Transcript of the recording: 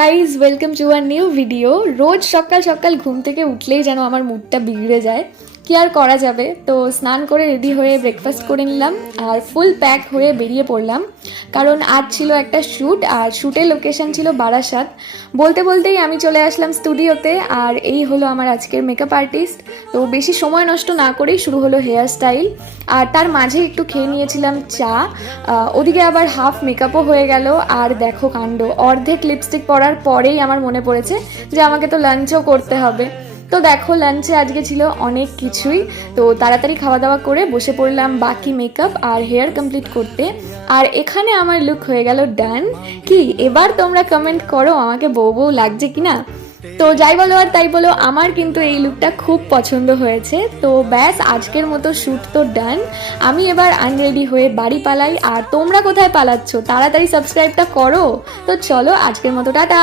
Guys welcome to a new video. রোজ সকাল সকাল ঘুম থেকে উঠলেই যেন আমার মুডটা বিগড়ে যায়, কি আর করা যাবে। তো স্নান করে রেডি হয়ে ব্রেকফাস্ট করে নিলাম আর ফুল প্যাক হয়ে বেরিয়ে পড়লাম, কারণ আজ ছিল একটা শ্যুট আর শ্যুটের লোকেশন ছিল বারাসাত। বলতে বলতেই আমি চলে আসলাম স্টুডিওতে, আর এই হলো আমার আজকের মেকআপ আর্টিস্ট। তো বেশি সময় নষ্ট না করেই শুরু হলো হেয়ার স্টাইল, আর তার মাঝে একটু খেয়ে নিয়েছিলাম চা। ওদিকে আবার হাফ মেকআপও হয়ে গেল। আর দেখো কাণ্ড, অর্ধেক লিপস্টিক পরার পরেই আমার মনে পড়েছে যে আমাকে তো লাঞ্চও করতে হবে। তো দেখো লাঞ্চে আজকে ছিল অনেক কিছুই। তো তাড়াতাড়ি খাওয়া দাওয়া করে বসে পড়লাম বাকি মেকআপ আর হেয়ার কমপ্লিট করতে। আর এখানে আমার লুক হয়ে গেল ডান। কি এবার তোমরা কমেন্ট করো আমাকে বউ বউ লাগছে কিনা। তো যাই বলো আর তাই বলো, আমার কিন্তু এই লুকটা খুব পছন্দ হয়েছে। তো ব্যাস, আজকের মতো শ্যুট তো ডান। আমি এবার আনরেডি হয়ে বাড়ি পালাই। আর তোমরা কোথায় পালাচ্ছ? তাড়াতাড়ি সাবস্ক্রাইবটা করো। তো চলো আজকের মতো টাটা।